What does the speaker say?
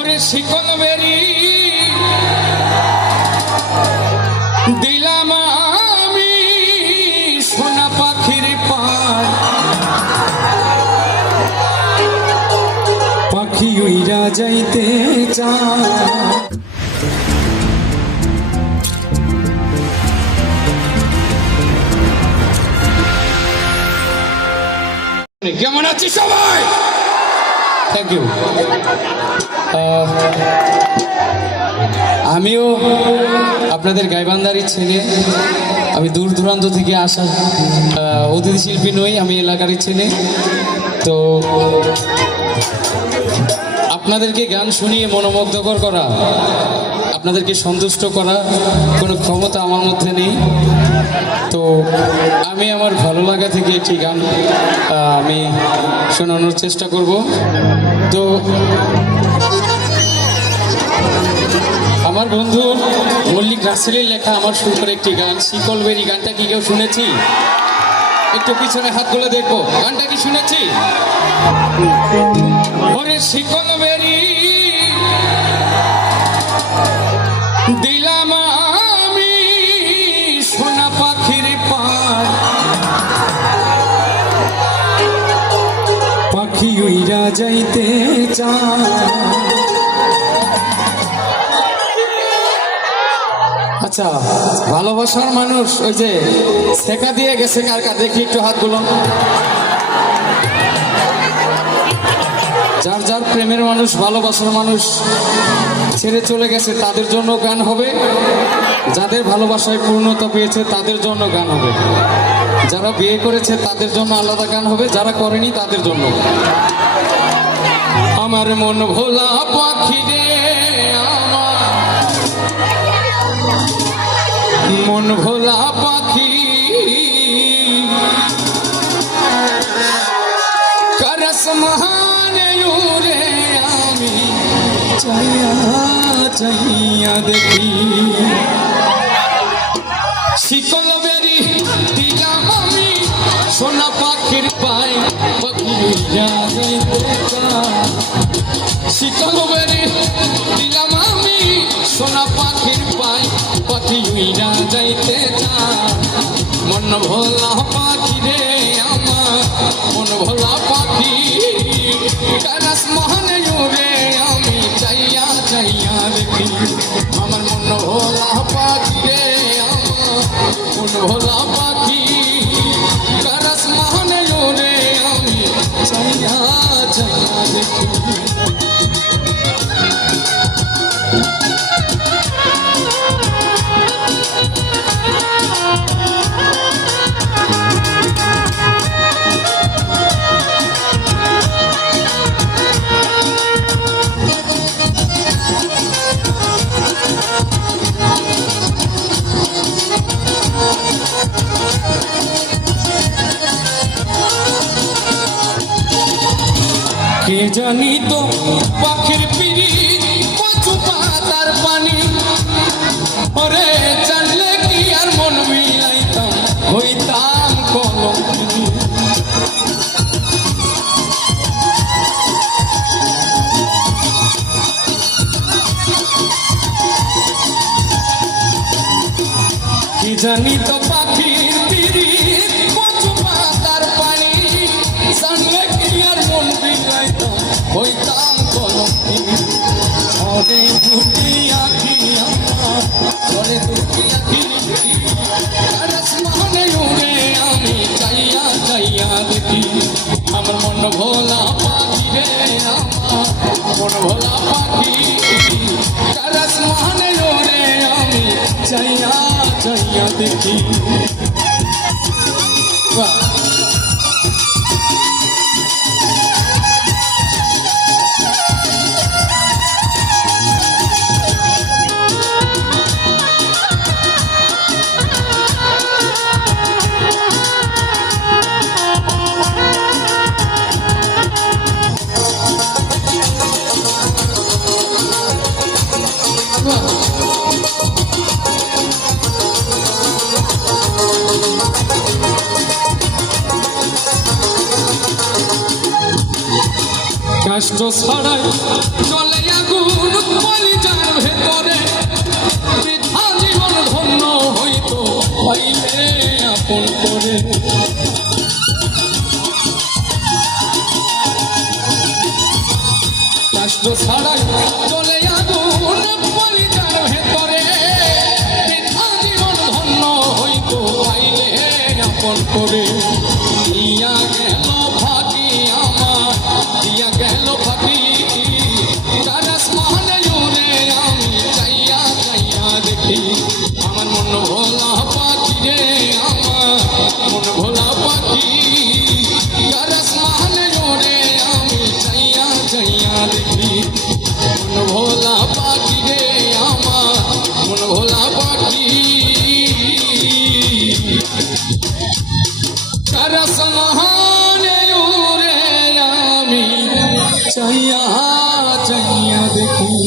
ওরে শিকল বেরি দিলাম আমি সোনা পাখির পার পাখি উইরা যাইতে চায়। কেমন আছিস সবাই? Thank you. আমিও আপনাদের গাইবান্ধারই ছেলে। আমি দূর দূরান্ত থেকে আসা অতিথি শিল্পী নই, আমি এলাকারই ছেলে। তো আপনাদেরকে গান শুনিয়ে মনোমুগ্ধকর করা, আপনাদেরকে সন্তুষ্ট করা কোনো ক্ষমতা আমার মধ্যে নেই। তো আমি আমার ভালো লাগা থেকে একটি গান আমি শোনানোর চেষ্টা করব। তো আমার বন্ধু মল্লিক রাসেলের লেখা আমার সুর করে একটি গান শিকল বেরি। গানটা কি কেউ শুনেছি? একটু পিছনে হাত তুলে দেখবো, গানটা কি শুনেছি? ওরে শিকল বেরি দিলাম আমি সোনা পাখির পার পাখি উইরা যাইতে চায়। আচ্ছা, ভালোবাসার মানুষ ওই যে শেখা দিয়ে গেছে কার কার দেখি একটু হাতগুলো। যার যার প্রেমের মানুষ, ভালোবাসার মানুষ ছেড়ে চলে গেছে তাদের জন্য গান হবে, যাদের ভালোবাসায় পূর্ণতা পেয়েছে তাদের জন্য গান হবে, যারা বিয়ে করেছে তাদের জন্য আলাদা গান হবে, যারা করেনি তাদের জন্য। আমার মন ভোলা পাখি রে, মন ভোলা পাখি করস মহানে রে আমি চাইয়া চাইয়া দেখি। শিকল বেরি দিলাম আমি সোনা পাখির পাই পাখি উইরা যাইতে চায়। শিকল বেরি দিলাম আমি সোনা পাখির পাই পাখি উইরা যাইতে চায়। মন ভোলা পাখি রে আমার, মন ভোলা পাখি করস মহানে রে আমি চাইয়া চাইয়া দেখি। আমার মন ভোলা পাখি রে আমার, মন ভোলা পাখি করস মহানে রে আমি চাইয়া চাইয়া দেখি। কে জানি তো পাখির পিড়ি কচু পাতার পানি, ওরে জানলে কি আর মন মিলাইতাম হইতাম কলঙ্কিনী। কে জানি তো পাখির পিড়ি কচু পাতার পানি, জানলে কি আর মন মিলাইতাম হইতাম কলঙ্কিনী। ঘরে দুটি আখি আমার, ঘরে দুটি আখি করস মহানে রে আমি চাইয়া চাইয়া দেখি। আমার মন ভোলা পাখি রে আমার, মন ভোলা পাখি করস মহানে রে আমি চাইয়া চাইয়া দেখি। বাহ, কষ্ট ছাড়াই চলে আগুন কষ্ট ছাড়াই চলে আগুন কলিজার ভেতরে বৃথা জীবন ধন্য হইতো পাইলে আপন করে দিয়া গেল ফাঁকি আমার দিয়া গেল ফাঁকি তার আসমানে উড়ে আমি চাইয়া চাইয়া দেখি আমার মন ভোলা পাখি রে আমার মন ভোলা পাখি তার আসমানে উড়ে আমি চাইয়া চাইয়া দেখি মন ভোলা পাখি রে আমার মন ভোলা পাখি তার আসমানে উড়ে আমি চাইয়া চাইয়া দেখি